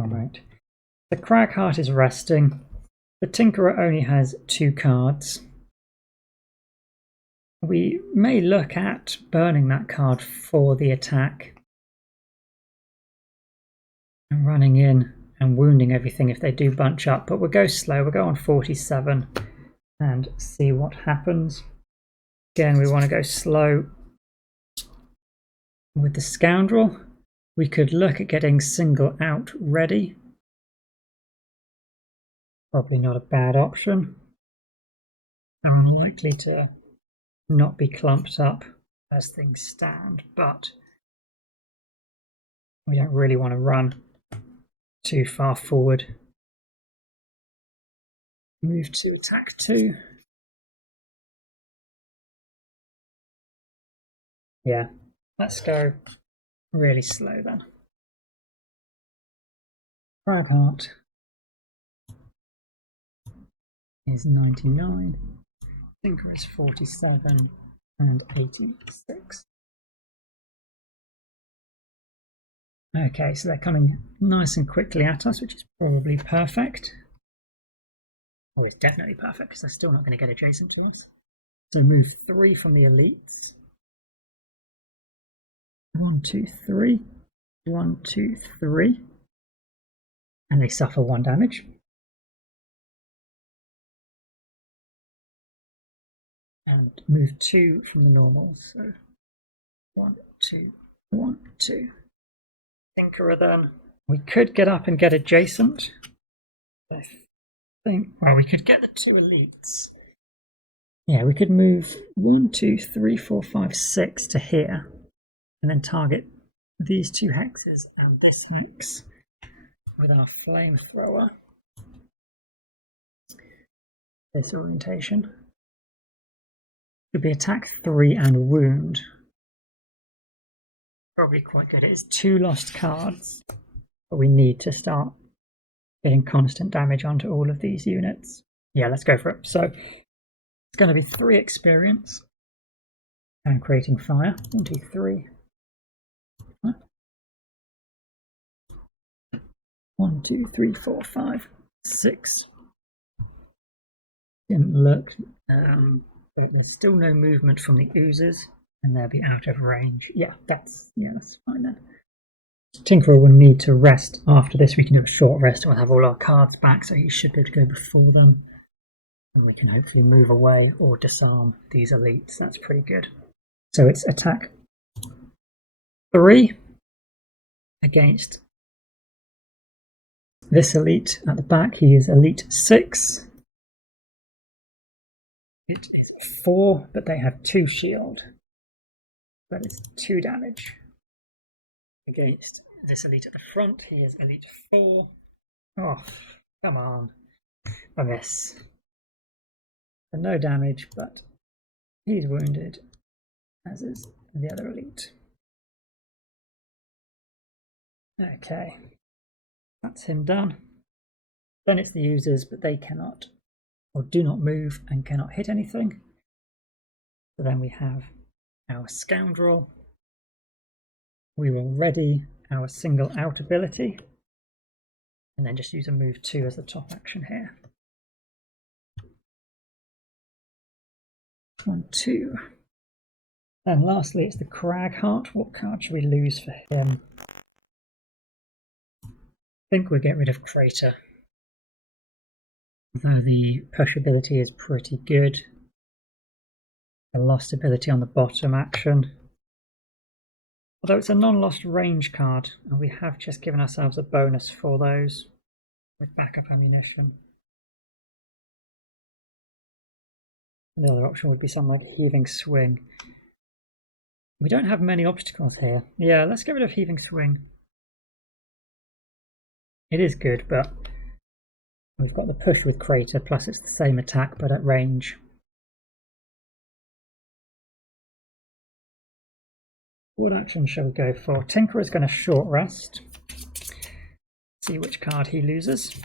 Alright. The Cragheart is resting. The Tinkerer only has 2 cards. We may look at burning that card for the attack and running in and wounding everything if they do bunch up, but we'll go slow. We'll go on 47 and see what happens. Again, we want to go slow with the Scoundrel. We could look at getting single out ready. Probably not a bad option. They're unlikely to not be clumped up as things stand, but we don't really want to run too far forward. Move to attack 2. Yeah, let's go really slow then. Cragheart is 99. Tinker is 47 and 86. Okay, so they're coming nice and quickly at us, which is probably perfect. Or it's definitely perfect because they're still not going to get adjacent to us. So move 3 from the elites. 1, 2, 3. 1, 2, 3. And they suffer 1 damage. And move 2 from the normals. So 1, 2, 1, 2. Tinkerer then. We could get up and get adjacent. I think, well, we could get the 2 elites. Yeah, we could move 1, 2, 3, 4, 5, 6 to here. And then target these 2 hexes and this hex with our flamethrower. This orientation. Could be attack 3 and wound. Probably quite good. It's 2 lost cards, but we need to start getting constant damage onto all of these units. Yeah, let's go for it. So it's going to be 3 experience and creating fire. 1, 2, 3. 1, 2, 3, 4, 5, 6. Didn't look, but there's still no movement from the oozes, and they'll be out of range. Yeah, that's fine then. Tinkerer will need to rest after this. We can do a short rest and we'll have all our cards back, so he should be able to go before them. And we can hopefully move away or disarm these elites. That's pretty good. So it's attack 3 against this elite at the back. He is elite 6. It is 4, but they have 2 shield. That is 2 damage. Against this elite at the front, he is elite 4. Oh, come on. I miss. And no damage, but he's wounded, as is the other elite. Okay, that's him done. Then it's the users, but they cannot or do not move and cannot hit anything. So then we have our Scoundrel. We will ready our single out ability and then just use a move 2 as the top action here. 1, 2. And lastly, it's the Cragheart. What card should we lose for him? I think we'll get rid of Crater. Although the push ability is pretty good. The lost ability on the bottom action. Although it's a non-lost range card, and we have just given ourselves a bonus for those with backup ammunition. And the other option would be something like Heaving Swing. We don't have many obstacles here. Yeah, let's get rid of Heaving Swing. It is good, but we've got the push with Crater, plus it's the same attack but at range. What action shall we go for? Tinkerer is going to short rest. See which card he loses.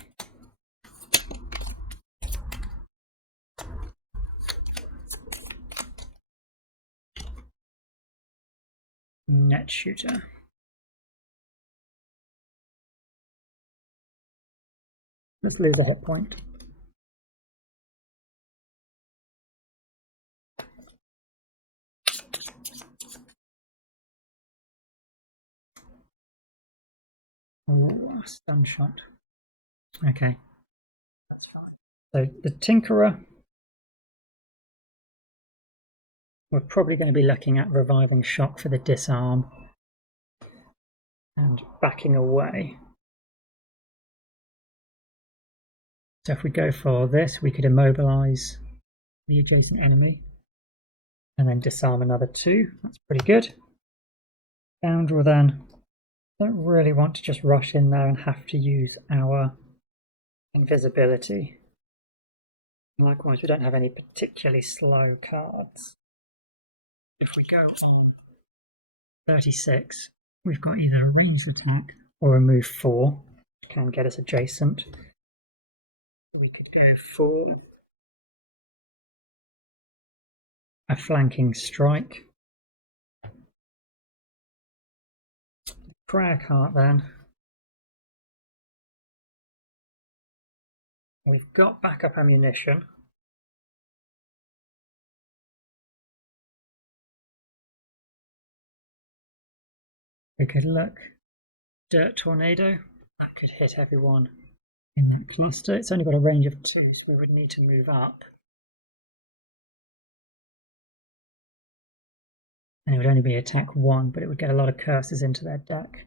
Net Shooter. Let's lose a hit point. Oh, stun shot. Okay, that's fine. So the Tinkerer, we're probably going to be looking at reviving shock for the disarm and backing away. So if we go for this, we could immobilize the adjacent enemy and then disarm another 2. That's pretty good. Scoundrel then. Don't really want to just rush in there and have to use our invisibility. Likewise, we don't have any particularly slow cards. If we go on 36, we've got either a ranged attack or a move 4, which can get us adjacent. We could go for a flanking strike. Prayer cart then. We've got backup ammunition. We could look. Dirt Tornado. That could hit everyone in that cluster. It's only got a range of 2, so we would need to move up. And it would only be attack 1, but it would get a lot of curses into their deck.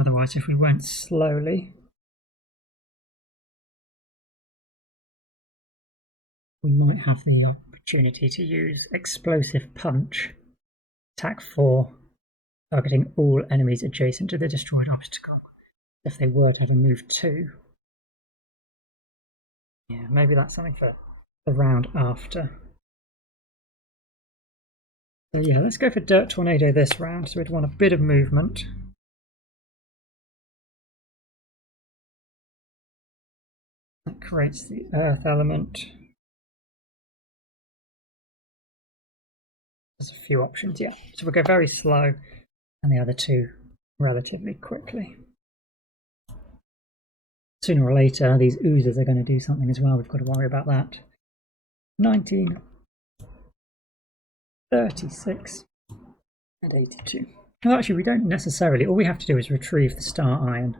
Otherwise, if we went slowly, we might have the opportunity to use Explosive Punch, attack 4, targeting all enemies adjacent to the destroyed obstacle. If they were to have a move 2, yeah, maybe that's something for the round after. So yeah, let's go for Dirt Tornado this round, so we'd want a bit of movement. That creates the earth element. There's a few options, yeah. So we'll go very slow and the other 2 relatively quickly. Sooner or later, these oozes are going to do something as well. We've got to worry about that. 19, 36, and 82. Well, actually, we don't necessarily. All we have to do is retrieve the star iron.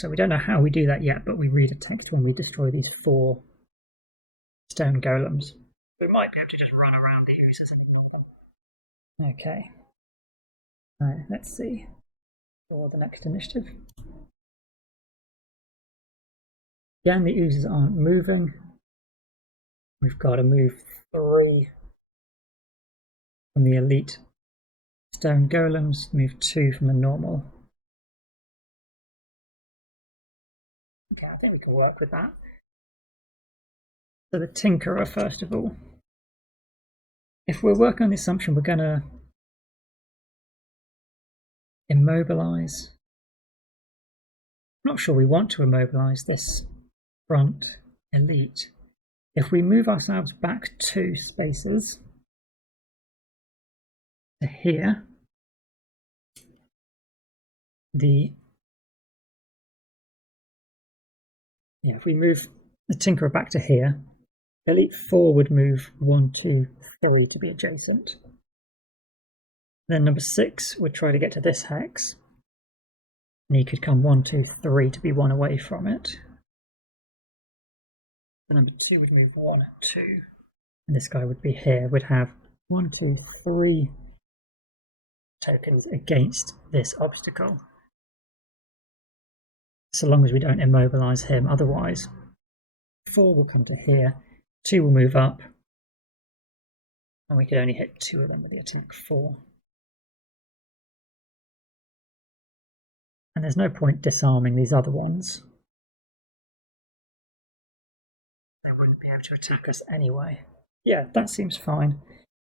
So we don't know how we do that yet, but we read a text when we destroy these 4 stone golems. We might be able to just run around the oozes and kill them. Okay. Let's see. For the next initiative. Again, the oozes aren't moving. We've got to move 3 from the elite stone golems, move 2 from the normal. Okay, I think we can work with that. So the Tinkerer, first of all. If we're working on the assumption we're going to immobilize, I'm not sure we want to immobilize this front elite. If we move ourselves back 2 spaces to here, if we move the Tinkerer back to here, elite 4 would move 1, 2, 3 to be adjacent. Then number 6 would try to get to this hex, and he could come 1, 2, 3 to be 1 away from it. And number 2 would move 1, 2, and this guy would be here, would have 1, 2, 3 tokens against this obstacle. So long as we don't immobilize him, otherwise 4 will come to here, 2 will move up, and we could only hit 2 of them with the attack 4. And there's no point disarming these other ones. They wouldn't be able to attack us anyway. Yeah, that seems fine.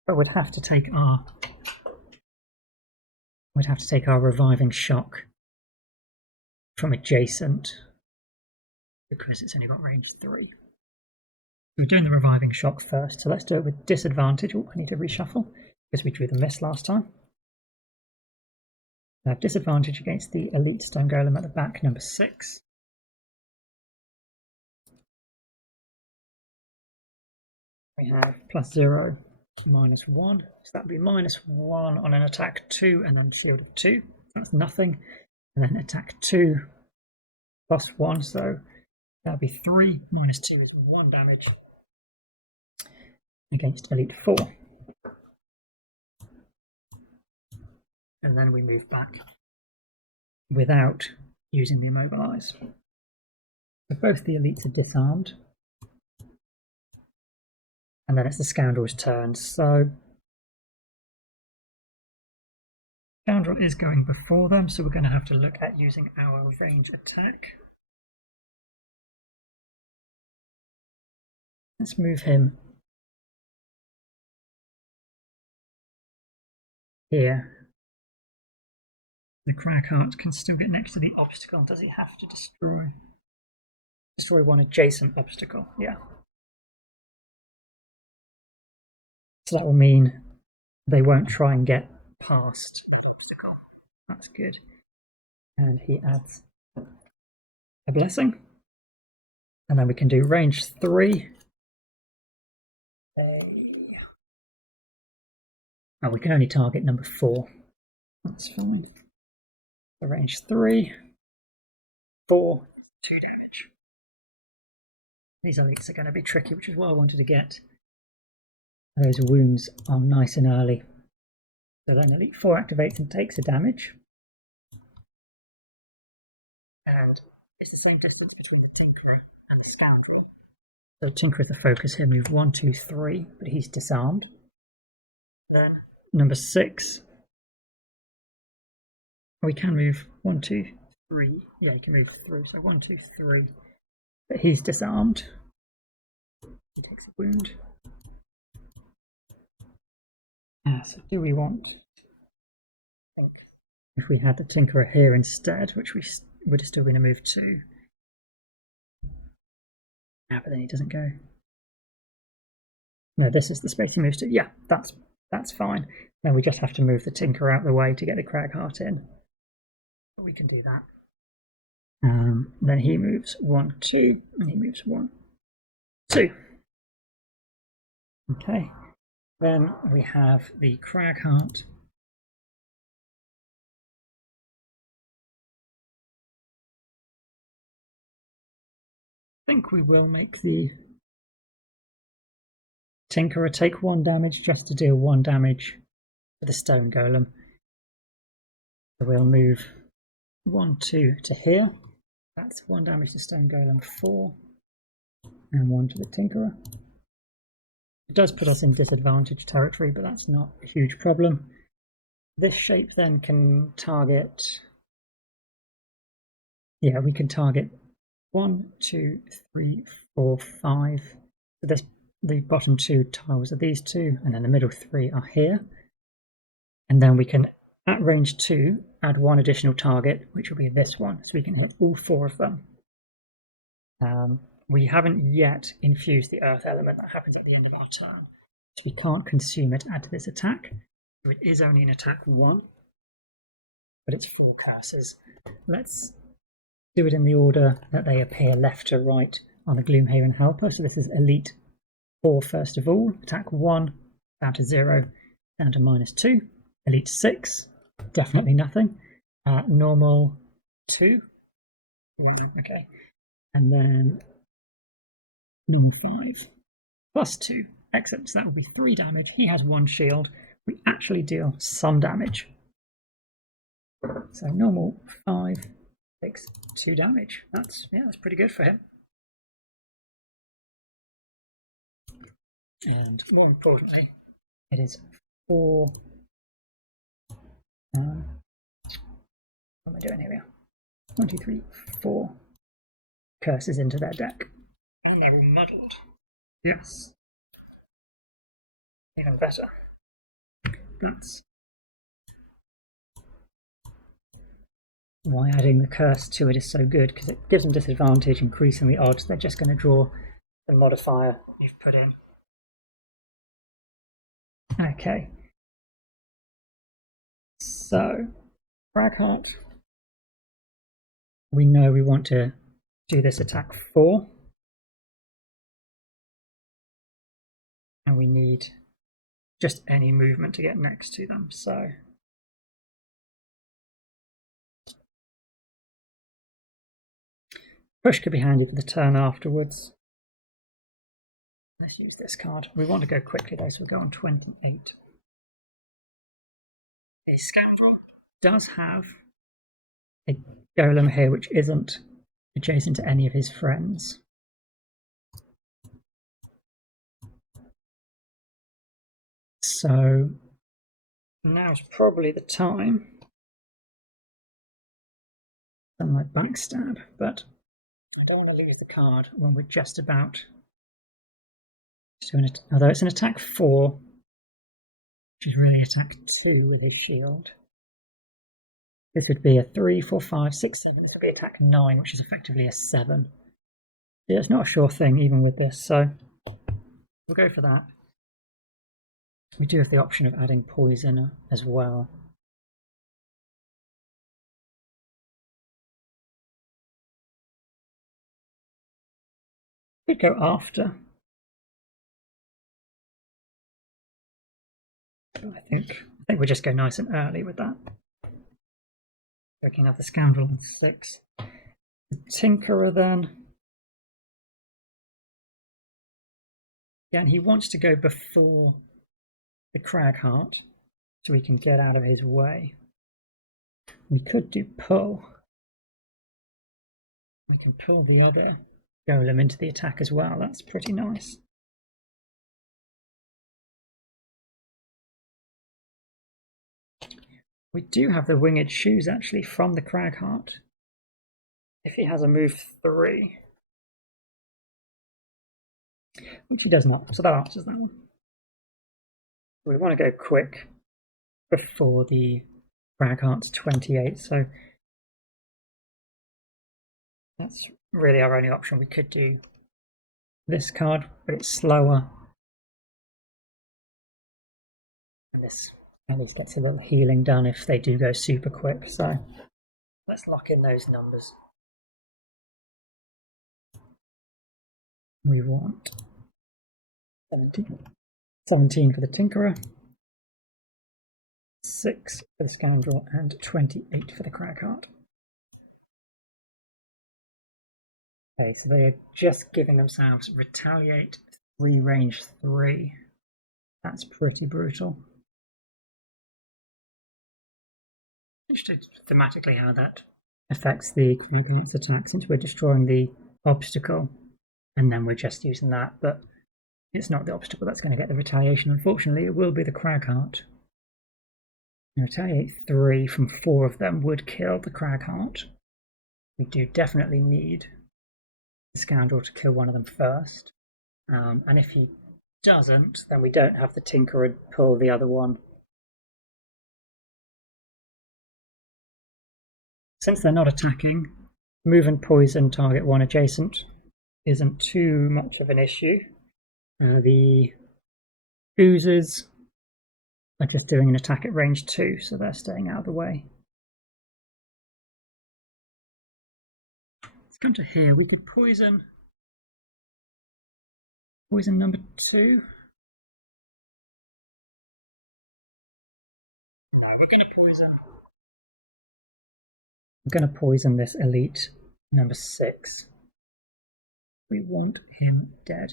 But we'd have to take our reviving shock from adjacent because it's only got range 3. We're doing the reviving shock first, so let's do it with disadvantage. Oh, I need to reshuffle because we drew the miss last time. We have disadvantage against the elite stone golem at the back, number 6. We have +0, -1. So that would be -1 on an attack 2 and then shield of 2. That's nothing. And then attack 2 +1, so that would be 3. -2 is 1 damage against elite 4. And then we move back without using the immobilize. So both the elites are disarmed. And then it's the scoundrel's turn. So scoundrel is going before them, so we're going to have to look at using our range attack. Let's move him here. The Cragheart can still get next to the obstacle. Does he have to destroy one adjacent obstacle? Yeah. So that will mean they won't try and get past the obstacle. That's good. And he adds a blessing. And then we can do range 3. And we can only target number 4. That's fine. So range 3, 4, 2 damage. These elites are going to be tricky, which is why I wanted to get those wounds on nice and early. So then elite 4 activates and takes a damage. And it's the same distance between the Tinkerer and the Scoundrel. So Tinkerer the focus, he'll move 1, 2, 3, but he's disarmed. Then number 6. We can move 1, 2, 3. Yeah, he can move 3. So 1, 2, 3. But he's disarmed. He takes a wound. So do we want, if we had the Tinkerer here instead, which we would have still been a move 2. Yeah, but then he doesn't go. No, this is the space he moves to. Yeah, that's fine. Then we just have to move the Tinkerer out of the way to get the Cragheart in. But we can do that. Then he moves 1, 2, and he moves 1, 2. Okay. Then we have the Cragheart. I think we will make the Tinkerer take 1 damage just to deal 1 damage for the stone golem. So we'll move 1, 2 to here. That's 1 damage to stone golem 4, and 1 to the Tinkerer. It does put us in disadvantage territory, but that's not a huge problem. This shape then can target. Yeah, we can target 1, 2, 3, 4, 5. So the bottom 2 tiles are these 2, and then the middle 3 are here. And then we can, at range 2, add 1 additional target, which will be this one. So we can hit all 4 of them. We haven't yet infused the earth element. That happens at the end of our turn. So we can't consume it, add to this attack. So it is only an attack 1, but it's 4 curses. Let's do it in the order that they appear left to right on the Gloomhaven helper. So this is elite 4 first of all. Attack 1, down to 0, down to -2. Elite 6, definitely nothing. Normal 2. Okay. And then normal 5. +2. Excellent. So that will be 3 damage. He has 1 shield. We actually deal some damage. So normal 5 takes 2 damage. That's pretty good for him. And more importantly, it is 4. What am I doing here? 1, 2, 3, 4 curses into their deck. And they're all muddled. Yes. Even better. That's why adding the curse to it is so good, because it gives them disadvantage, increasing the odds. They're just going to draw the modifier you've put in. Okay. So Cragheart. We know we want to do this attack 4. And we need just any movement to get next to them. So push could be handy for the turn afterwards. Let's use this card. We want to go quickly though, so we'll go on 28. A Scoundrel does have a golem here which isn't adjacent to any of his friends. So now's probably the time. Something like Backstab, but I don't want to lose the card when we're just about to although it's an attack 4, which is really attack 2 with his shield. This would be a 3, 4, 5, 6, 7. This would be attack 9, which is effectively a 7. Yeah, it's not a sure thing even with this, so we'll go for that. We do have the option of adding poison as well. Could go after. But I think we'll just go nice and early with that. We can have the Scoundrel on 6. The Tinkerer then. Again, he wants to go before the Cragheart so we can get out of his way. We could do pull. We can pull the other golem into the attack as well. That's pretty nice. We do have the Winged Shoes actually from the Cragheart. If he has a move 3. Which he does not, so that answers that one. We want to go quick before the Cragheart's 28, so that's really our only option. We could do this card, but it's slower. And this at least gets a little healing done if they do go super quick, so let's lock in those numbers. We want 17 for the Tinkerer, 6 for the Scoundrel, and 28 for the Cragheart. Okay, so they are just giving themselves Retaliate 3, range 3. That's pretty brutal. Interested thematically how that affects the Cragheart's attack, since we're destroying the obstacle and then we're just using that, but it's not the obstacle that's going to get the retaliation. Unfortunately, it will be the Cragheart. Retaliate 3 from 4 of them would kill the Cragheart. We do definitely need the Scoundrel to kill one of them first. And if he doesn't, then we don't have the Tinkerer pull the other one. Since they're not attacking, move and poison target 1 adjacent isn't too much of an issue. The oozes, like they're doing an attack at range 2, so they're staying out of the way. Let's come to here. We could poison number 2. No, we're going to poison. I'm going to poison this elite number 6. We want him dead.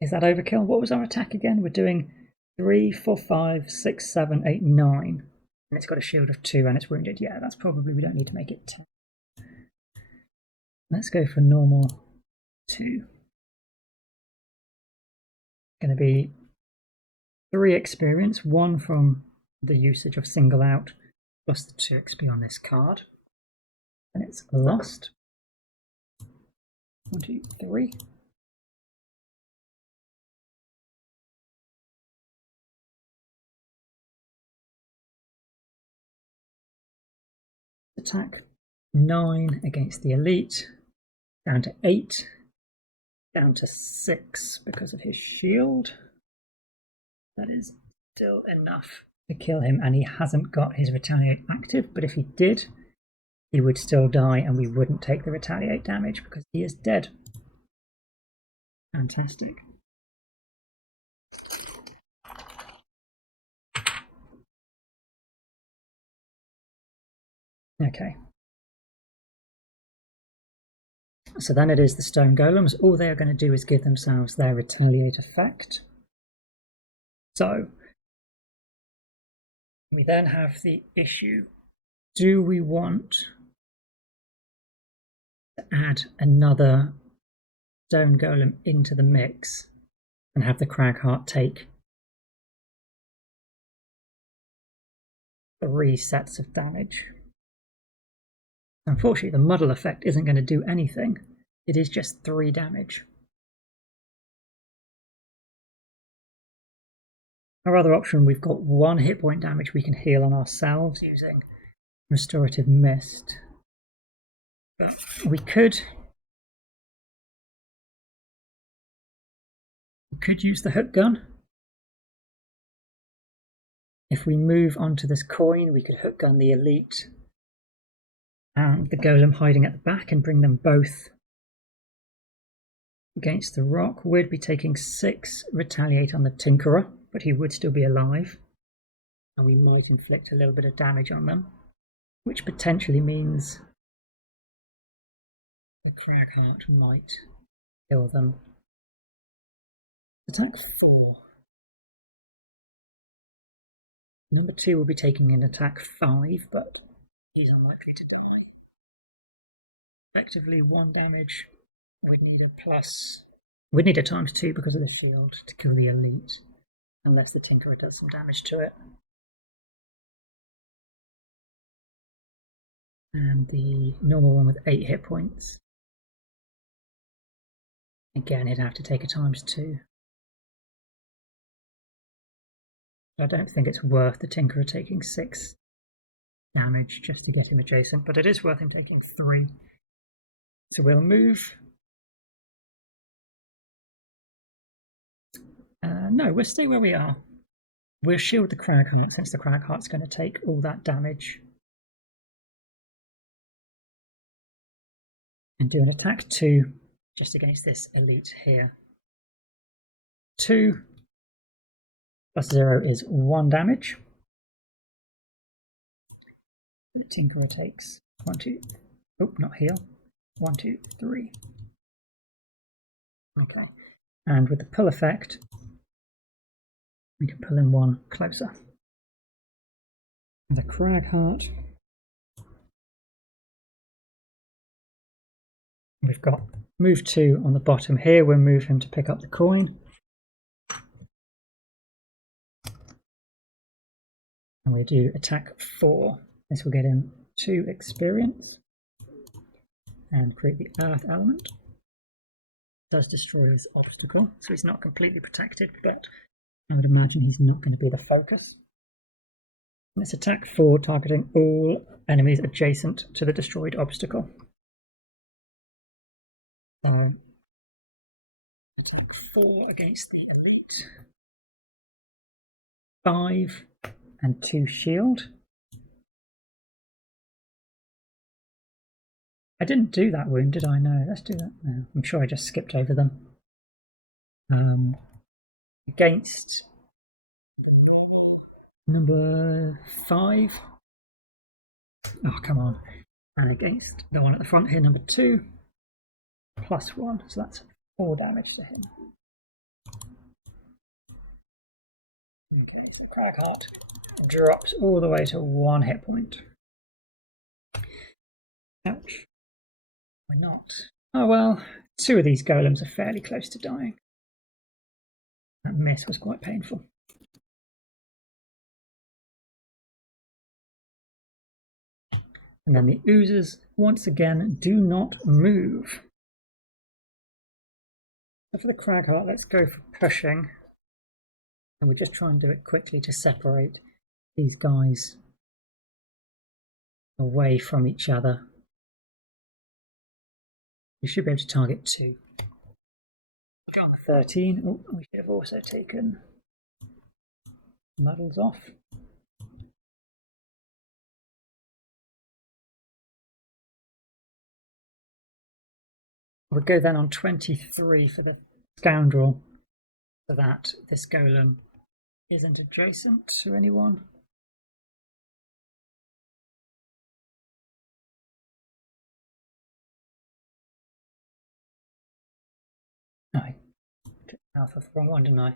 Is that overkill? What was our attack again? We're doing 3, 4, 5, 6, 7, 8, 9. And it's got a shield of 2 and it's wounded. Yeah, that's probably, we don't need to make it 10. Let's go for normal 2. Going to be 3 experience, 1 from the usage of single out, plus the 2 XP on this card. And it's lost. 1, 2, 3. Attack 9 against the elite, down to 8, down to 6 because of his shield. That is still enough to kill him, and he hasn't got his retaliate active, but if he did, he would still die and we wouldn't take the retaliate damage because he is dead. Fantastic. Okay. So then it is the stone golems. All they are going to do is give themselves their retaliate effect. So we then have the issue. Do we want to add another stone golem into the mix and have the Cragheart take 3 sets of damage? Unfortunately, the muddle effect isn't going to do anything. It is just 3 damage. Our other option, we've got 1 hit point damage we can heal on ourselves using Restorative Mist. But we could use the hook gun. If we move onto this coin, we could hook gun the elite and the golem hiding at the back and bring them both against the rock. We'd be taking 6 retaliate on the Tinkerer, but he would still be alive, and we might inflict a little bit of damage on them, which potentially means the Cragheart might kill them. Attack 4. Number 2 will be taking an attack 5, but he's unlikely to die. Effectively 1 damage. We'd need a plus. We'd need a ×2 because of the shield to kill the elite, unless the Tinkerer does some damage to it. And the normal one with 8 hit points. Again, he'd have to take a ×2. I don't think it's worth the Tinkerer taking 6 damage just to get him adjacent, but it is worth him taking 3. So we'll move. No, we'll stay where we are. We'll shield the Cragheart since the Cragheart's going to take all that damage. And do an attack 2 just against this elite here. 2 plus 0 is 1 damage. The Tinkerer takes 1, 2, oh, not heal. 1, 2, 3. Okay. And with the pull effect, we can pull in 1 closer. The Cragheart. We've got move 2 on the bottom here. We'll move him to pick up the coin. And we do attack 4. This will get him 2 experience and create the earth element. Does destroy his obstacle, so he's not completely protected, but I would imagine he's not going to be the focus. And it's attack 4, targeting all enemies adjacent to the destroyed obstacle. So attack 4 against the elite. 5 and 2 shield. I didn't do that wound, did I? No, let's do that now. I'm sure I just skipped over them. Against number 5. Oh, come on. And against the one at the front here, number 2. +1, so that's 4 damage to him. Okay, so Cragheart drops all the way to 1 hit point. Ouch. Why not? Oh well, 2 of these golems are fairly close to dying. That miss was quite painful. And then the oozes, once again, do not move. So for the Cragheart, let's go for pushing. And we'll just try and do it quickly to separate these guys away from each other. We should be able to target 2. 13. Oh, we should have also taken muddles off. We'll go then on 23 for the scoundrel, so that this golem isn't adjacent to anyone. I took alpha for wrong one, didn't I?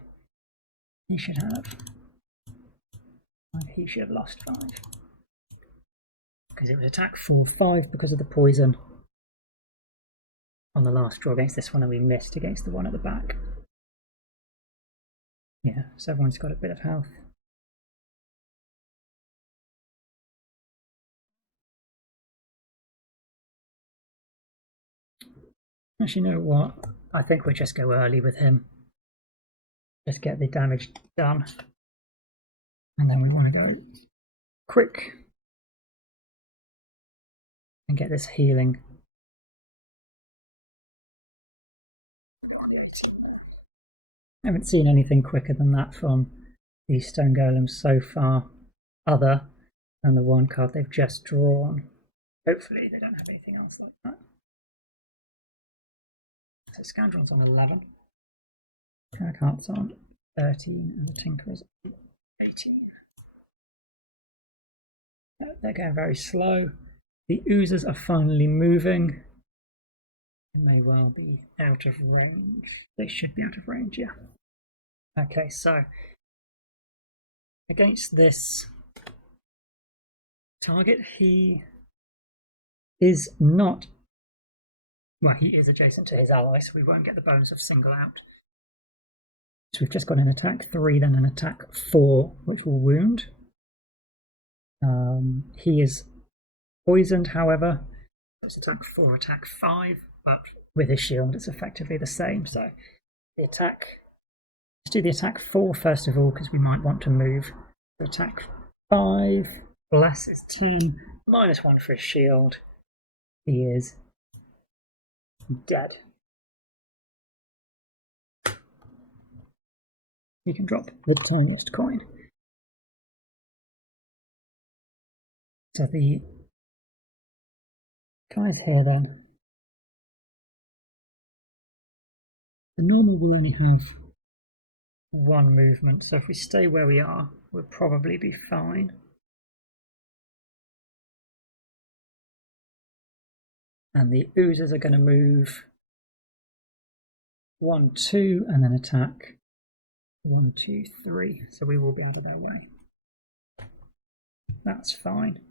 He should have. He should have lost 5. Because it was attack 4/5 because of the poison on the last draw against this one, and we missed against the one at the back. Yeah, so everyone's got a bit of health. Actually, you know what? I think we'll just go early with him. Just get the damage done. And then we want to go quick and get this healing. I haven't seen anything quicker than that from these stone golems so far, other than the one card they've just drawn. Hopefully they don't have anything else like that. So Scoundrel's on 11, Cragheart's on 13, and the Tinker's on 18. They're going very slow. The oozers are finally moving. It may well be out of range. They should be out of range, yeah. Okay, so against this target, he is not, well, he is adjacent to his ally, so we won't get the bonus of single out. So we've just got an attack 3, then an attack 4, which will wound. He is poisoned, however. It's attack 4, attack 5, but with his shield it's effectively the same. So the attack, let's do the attack 4 first of all, because we might want to move. So attack 5, bless is 10, -1 for his shield. He is dead. You can drop the tiniest coin. So the guys here then, the normal will only have 1 movement, so if we stay where we are, we'll probably be fine. And the oozers are going to move 1, 2, and then attack 1, 2, 3. So we will be out of their way. That's fine.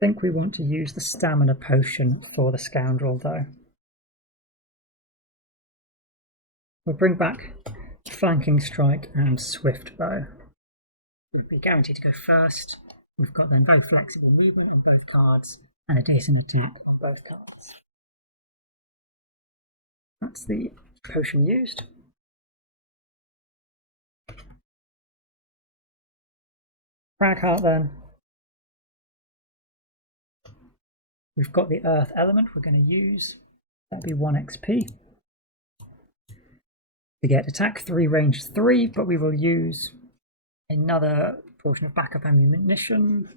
I think we want to use the stamina potion for the scoundrel though. We'll bring back flanking strike and swift bow. We'll be guaranteed to go first. We've got then very flexible movement on both cards and a decent attack on both cards. That's the potion used. Cragheart then. We've got the earth element we're going to use. That'd be 1 XP. To get attack 3, range 3, but we will use another portion of backup ammunition.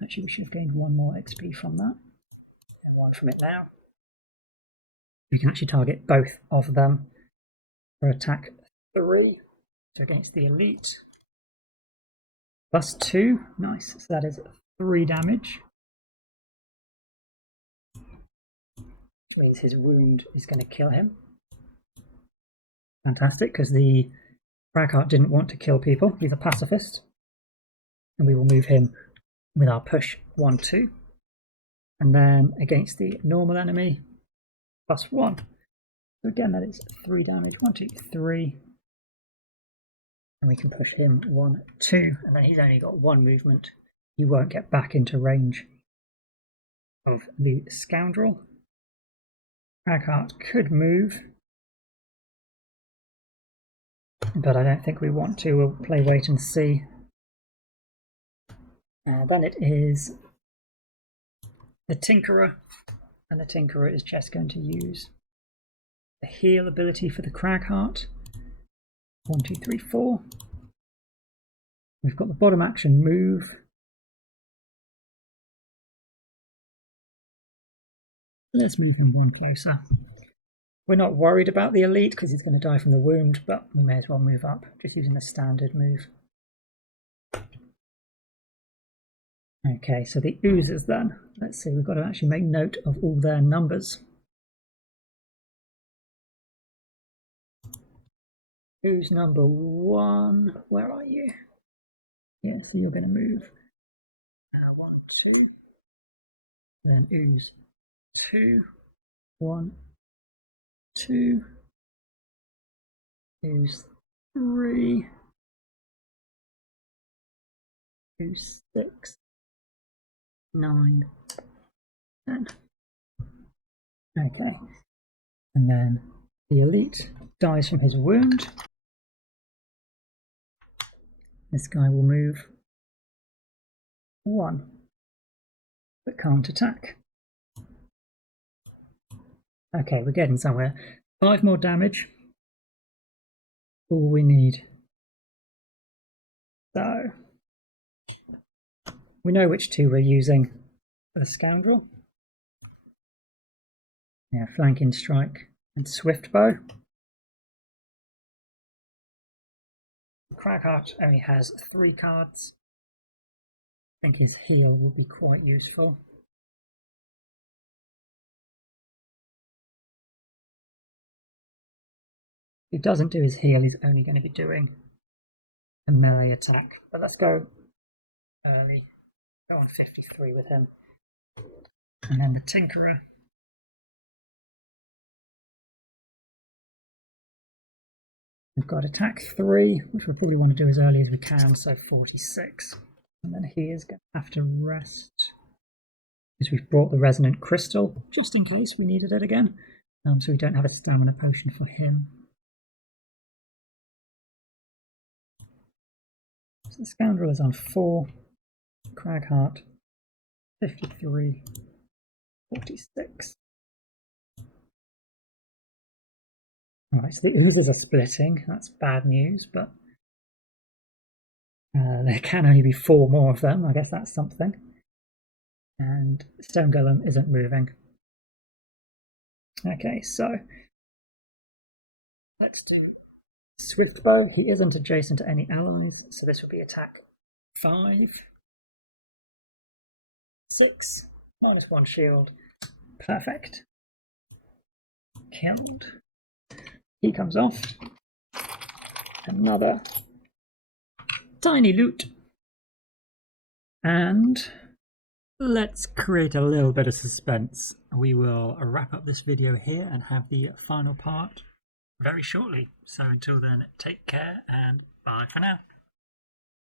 Actually, we should have gained 1 more XP from that. And 1 from it now. We can actually target both of them for attack 3. So against the elite. +2, nice. So that is 3 damage. Which means his wound is going to kill him. Fantastic, because the Cragheart didn't want to kill people. He's a pacifist. And we will move him with our push 1, 2. And then against the normal enemy, +1. So again, that is 3 damage. 1, 2, 3. And we can push him 1, 2. And then he's only got 1 movement. He won't get back into range of the scoundrel. Cragheart could move, but I don't think we want to. We'll play wait and see. Then it is the Tinkerer, and the Tinkerer is just going to use the heal ability for the Cragheart. 1, 2, 3, 4. We've got the bottom action move. Let's move him one closer. We're not worried about the elite because he's going to die from the wound, but we may as well move up, just using the standard move. Okay, so the oozes then. Let's see, we've got to actually make note of all their numbers. Ooze number 1, where are you? Yeah, so you're going to move 1, 2. Then ooze 2, 1, 2. Ooze 3. Ooze 6. 9, 10. Okay, and then the elite dies from his wound. This guy will move 1, but can't attack. Okay, we're getting somewhere. 5 more damage. All we need. So we know which 2 we're using for the scoundrel. Yeah, flanking strike and swift bow. Cragheart only has 3 cards. I think his heal will be quite useful. If he doesn't do his heal, he's only going to be doing a melee attack. But let's go early. Go on 53 with him. And then the Tinkerer. We've got attack 3, which we'll probably want to do as early as we can, so 46. And then he is going to have to rest, because we've brought the Resonant Crystal, just in case we needed it again. So we don't have a stamina potion for him. So the Scoundrel is on 4, Cragheart 53, 46. Alright, so the oozes are splitting. That's bad news, but there can only be 4 more of them. I guess that's something. And Stone Golem isn't moving. Okay, so let's do Swift Bow. He isn't adjacent to any allies, so this will be attack 5, 6, -1 shield. Perfect. Killed. He comes off. Another tiny loot. And let's create a little bit of suspense. We will wrap up this video here and have the final part very shortly. So until then, take care and bye for now.